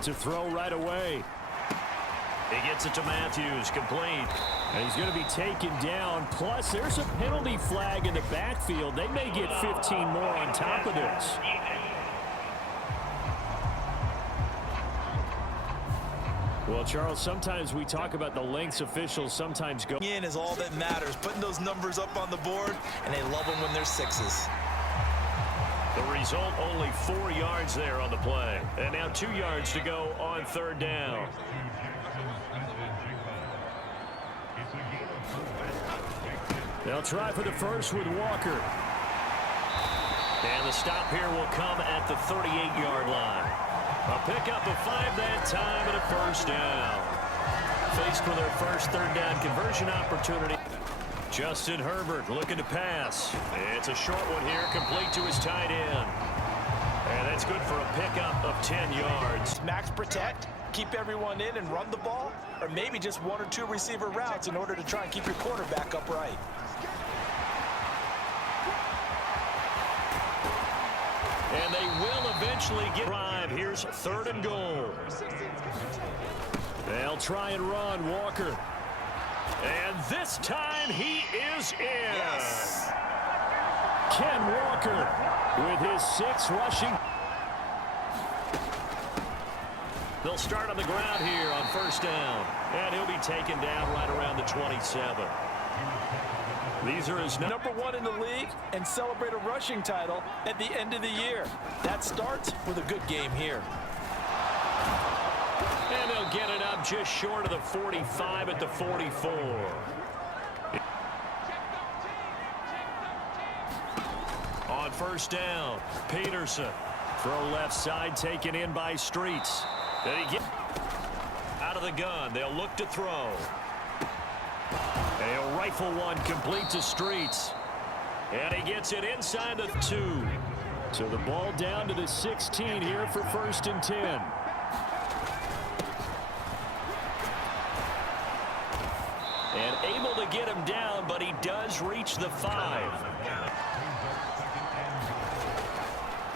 Herbert to throw right away. He gets it to Matthews, complete. And he's going to be taken down. Plus, there's a penalty flag in the backfield. They may get 15 more on top of this. Well, Charles, sometimes we talk about the lengths officials sometimes go in is all that matters. Putting those numbers up on the board, and they love them when they're sixes. The result, only 4 yards there on the play. And now 2 yards to go on third down. They'll try for the first with Walker. And the stop here will come at the 38-yard line. A pickup of 5 that time and a first down. Faced with their first third down conversion opportunity. Justin Herbert looking to pass. It's a short one here, complete to his tight end. And that's good for a pickup of 10 yards. Max protect, keep everyone in and run the ball, or maybe just 1 or 2 receiver routes in order to try and keep your quarterback upright. And they will eventually get drive. Here's 3rd and goal. They'll try and run Walker. And this time he is in. Yes. Ken Walker with his 6th rushing. They'll start on the ground here on first down. And he'll be taken down right around the 27. These are his number 1 in the league and celebrate a rushing title at the end of the year. That starts with a good game here. And they'll get it up just short of the 45 at the 44. On first down, Peterson. Throw left side taken in by Streets. Did he get out of the gun? They'll look to throw. They'll rifle one complete to Streets. And he gets it inside the 2. So the ball down to the 16 here for 1st and 10. And able to get him down, but he does reach the 5.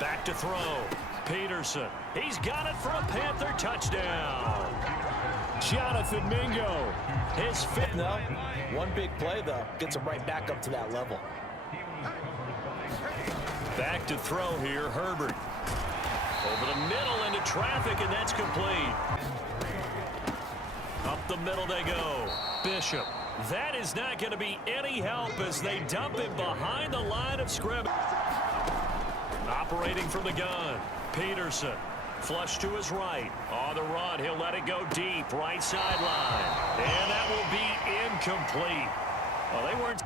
Back to throw. Peterson. He's got it for a Panther touchdown. Jonathan Mingo. His fifth. No, one big play, though, gets him right back up to that level. Back to throw here, Herbert. Over the middle into traffic, and that's complete. Up the middle they go. Bishop. That is not going to be any help as they dump him behind the line of scrimmage. Operating from the gun. Peterson. Flush to his right. On the run, he'll let it go deep. Right sideline. And that will be incomplete. Well, they weren't...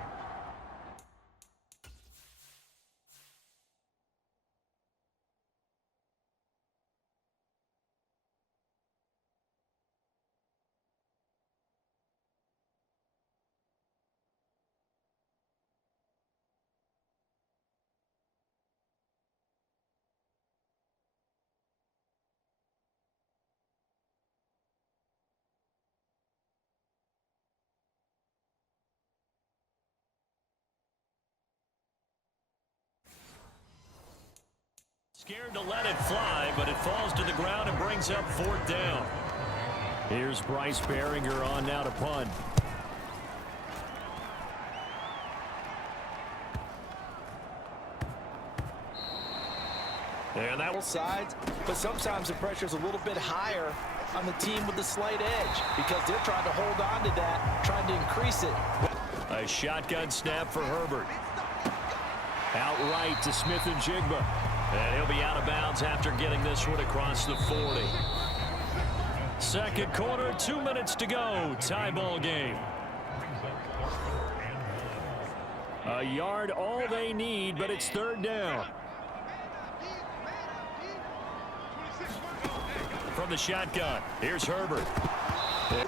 Scared to let it fly, but it falls to the ground and brings up 4th down. Here's Bryce Behringer on now to punt. And that will sides, but sometimes the pressure's a little bit higher on the team with the slight edge because they're trying to hold on to that, trying to increase it. A shotgun snap for Herbert. Outright to Smith and Jigba. And he'll be out of bounds after getting this one across the 40. Second quarter, 2 minutes to go. Tie ball game. A yard all they need, but it's 3rd down. From the shotgun, here's Herbert.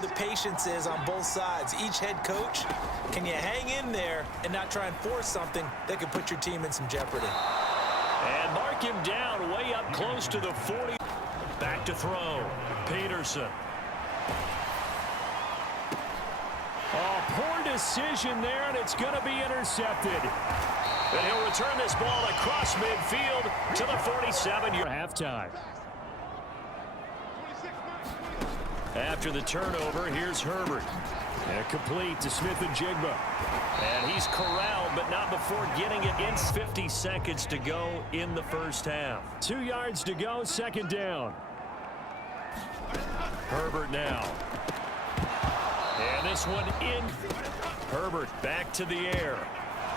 The patience is on both sides. Each head coach, can you hang in there and not try and force something that could put your team in some jeopardy? And mark him down way up close to the 40. Back to throw. Peterson. Oh, poor decision there, and it's going to be intercepted. And he'll return this ball across midfield to the 47. Halftime. After the turnover, here's Herbert. And complete to Smith and Jigba. And he's corralled, but not before getting it in 50 seconds to go in the first half. 2 yards to go, second down. Herbert now. And this one in. Herbert back to the air.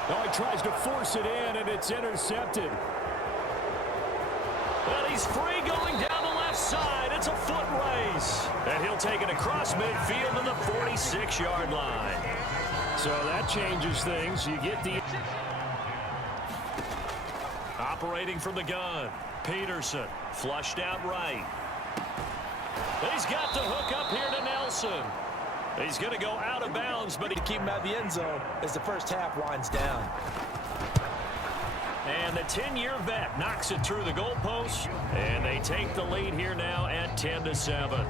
Oh, he tries to force it in, and it's intercepted. Well, he's free going down the left side. It's a foot race. And he'll take it across midfield to the 46-yard line. So that changes things. You get the... Operating from the gun. Peterson flushed out right. He's got the hook up here to Nelson. He's going to go out of bounds, but he to keep him out of the end zone as the first half winds down. And the 10-year vet knocks it through the goalpost, and they take the lead here now at 10-7.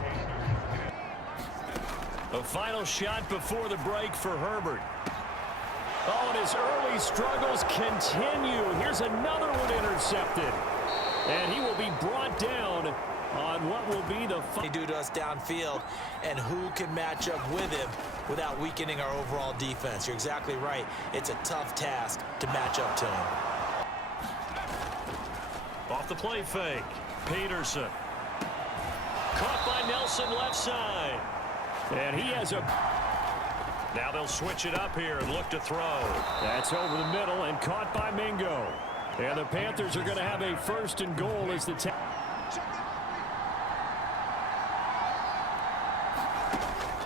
A final shot before the break for Herbert. Oh, and his early struggles continue. Here's another one intercepted. And he will be brought down on what will be the... They do to us downfield, and who can match up with him without weakening our overall defense. You're exactly right. It's a tough task to match up to him. Off the play fake. Peterson. Caught by Nelson left side. And he has a... Now they'll switch it up here and look to throw. That's over the middle and caught by Mingo. And the Panthers are going to have a 1st and goal as the...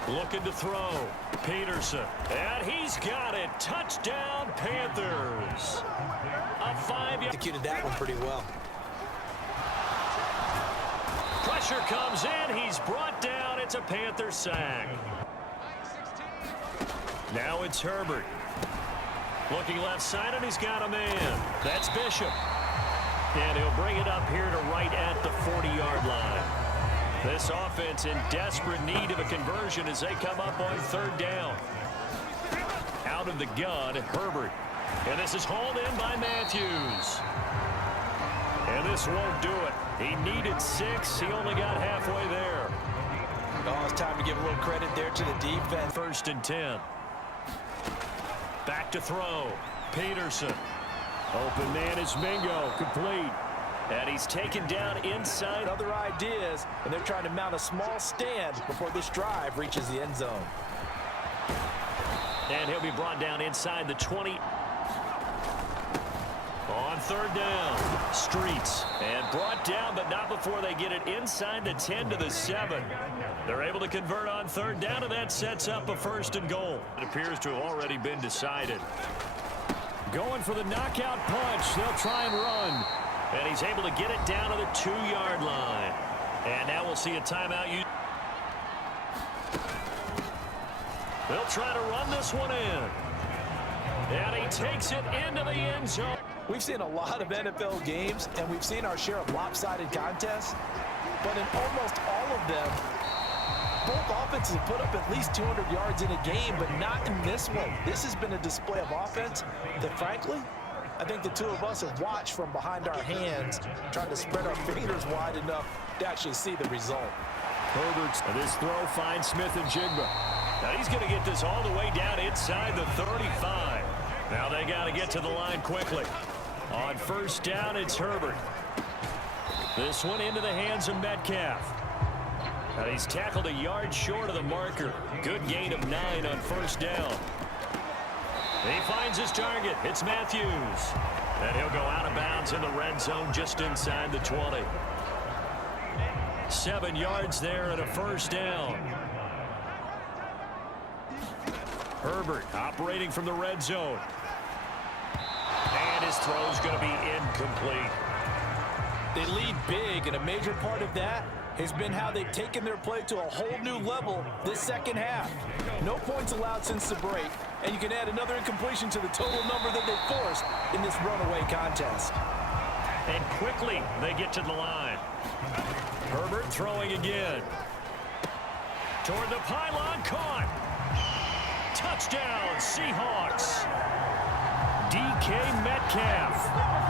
Looking to throw. Peterson. And he's got it. Touchdown, Panthers. A 5-yard... Executed that one pretty well. Pressure comes in. He's brought down. It's a Panther sack. Now it's Herbert. Looking left side, and he's got a man. That's Bishop. And he'll bring it up here to right at the 40-yard line. This offense in desperate need of a conversion as they come up on 3rd down. Out of the gun, Herbert. And this is hauled in by Matthews. And this won't do it. He needed 6. He only got halfway there. Oh, it's time to give a little credit there to the defense. 1st and 10. Back to throw. Peterson. Open man is Mingo. Complete. And he's taken down inside. Other ideas, and they're trying to mount a small stand before this drive reaches the end zone. And he'll be brought down inside the 20. On 3rd down, Streets. And brought down, but not before they get it inside the 10 to the 7. They're able to convert on 3rd down, and that sets up a 1st and goal. It appears to have already been decided. Going for the knockout punch. They'll try and run. And he's able to get it down to the 2-yard line. And now we'll see a timeout. They'll try to run this one in. And he takes it into the end zone. We've seen a lot of NFL games, and we've seen our share of lopsided contests. But in almost all of them, both offenses have put up at least 200 yards in a game, but not in this one. This has been a display of offense that, frankly, I think the two of us have watched from behind our hands, trying to spread our fingers wide enough to actually see the result. Herbert's, and this throw finds Smith and Jigba. Now he's going to get this all the way down inside the 35. Now they got to get to the line quickly. On 1st down, it's Herbert. This one into the hands of Metcalf. And he's tackled a yard short of the marker. Good gain of 9 on 1st down. He finds his target. It's Matthews. And he'll go out of bounds in the red zone just inside the 20. 7 yards there and a 1st down. Herbert operating from the red zone. And his throw's going to be incomplete. They lead big, and a major part of that has been how they've taken their play to a whole new level this second half. No points allowed since the break, and you can add another incompletion to the total number that they forced in this runaway contest. And quickly they get to the line. Herbert throwing again. Toward the pylon, caught. Touchdown, Seahawks. DK Metcalf,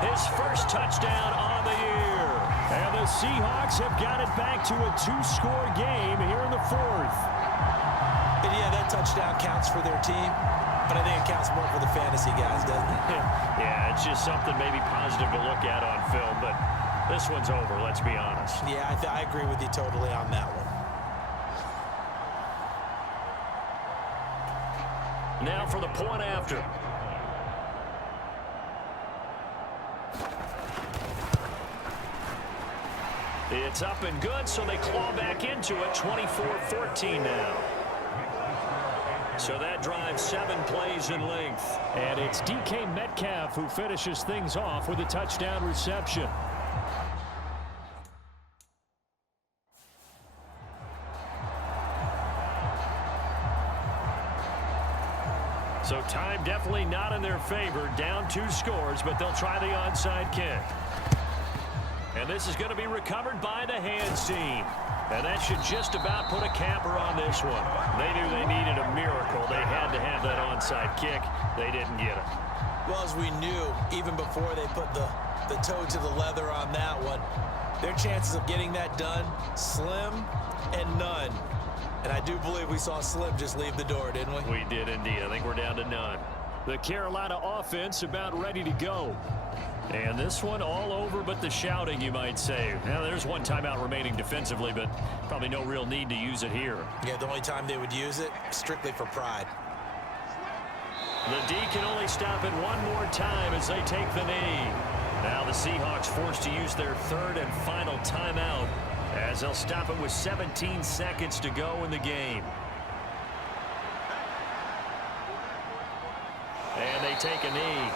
his first touchdown on the year. And the Seahawks have got it back to a 2-score game here in the 4th. And yeah, that touchdown counts for their team, but I think it counts more for the fantasy guys, doesn't it? Yeah, it's just something maybe positive to look at on film, but this one's over, let's be honest. Yeah, I agree with you totally on that one. Now for the point after. It's up and good, so they claw back into it. 24-14 now. So that drives 7 plays in length. And it's DK Metcalf who finishes things off with a touchdown reception. So time definitely not in their favor. Down 2 scores, but they'll try the onside kick. And this is going to be recovered by the hands team. And that should just about put a capper on this one. They knew they needed a miracle. They had to have that onside kick. They didn't get it. Well, as we knew, even before they put the toe to the leather on that one, their chances of getting that done, slim and none. And I do believe we saw Slim just leave the door, didn't we? We did indeed. I think we're down to none. The Carolina offense about ready to go. And this one all over but the shouting, you might say. Now, there's one timeout remaining defensively, but probably no real need to use it here. Yeah, the only time they would use it, strictly for pride. The D can only stop it one more time as they take the knee. Now the Seahawks forced to use their 3rd and final timeout as they'll stop it with 17 seconds to go in the game. And they take a knee.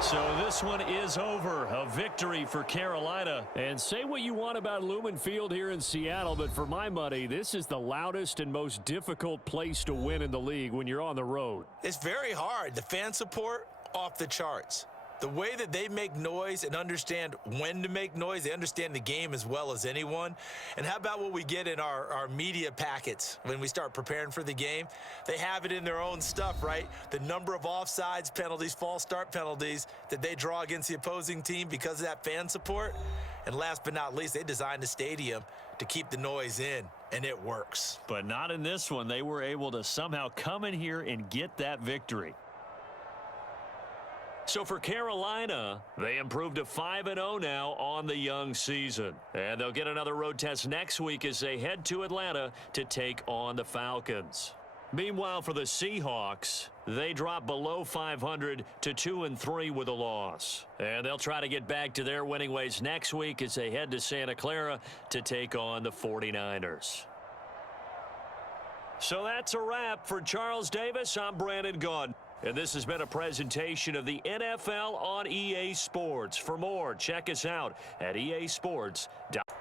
So this one is over. A victory for Carolina. And say what you want about Lumen Field here in Seattle, but for my money, this is the loudest and most difficult place to win in the league when you're on the road. It's very hard. The fan support, off the charts. The way that they make noise and understand when to make noise, they understand the game as well as anyone. And how about what we get in our media packets when we start preparing for the game? They have it in their own stuff, right? The number of offsides penalties, false start penalties that they draw against the opposing team because of that fan support. And last but not least, they designed the stadium to keep the noise in, and it works. But not in this one. They were able to somehow come in here and get that victory. So for Carolina, they improved to 5-0 now on the young season. And they'll get another road test next week as they head to Atlanta to take on the Falcons. Meanwhile, for the Seahawks, they drop below 500 to 2-3 with a loss. And they'll try to get back to their winning ways next week as they head to Santa Clara to take on the 49ers. So that's a wrap. For Charles Davis, I'm Brandon Gaudin. And this has been a presentation of the NFL on EA Sports. For more, check us out at easports.com.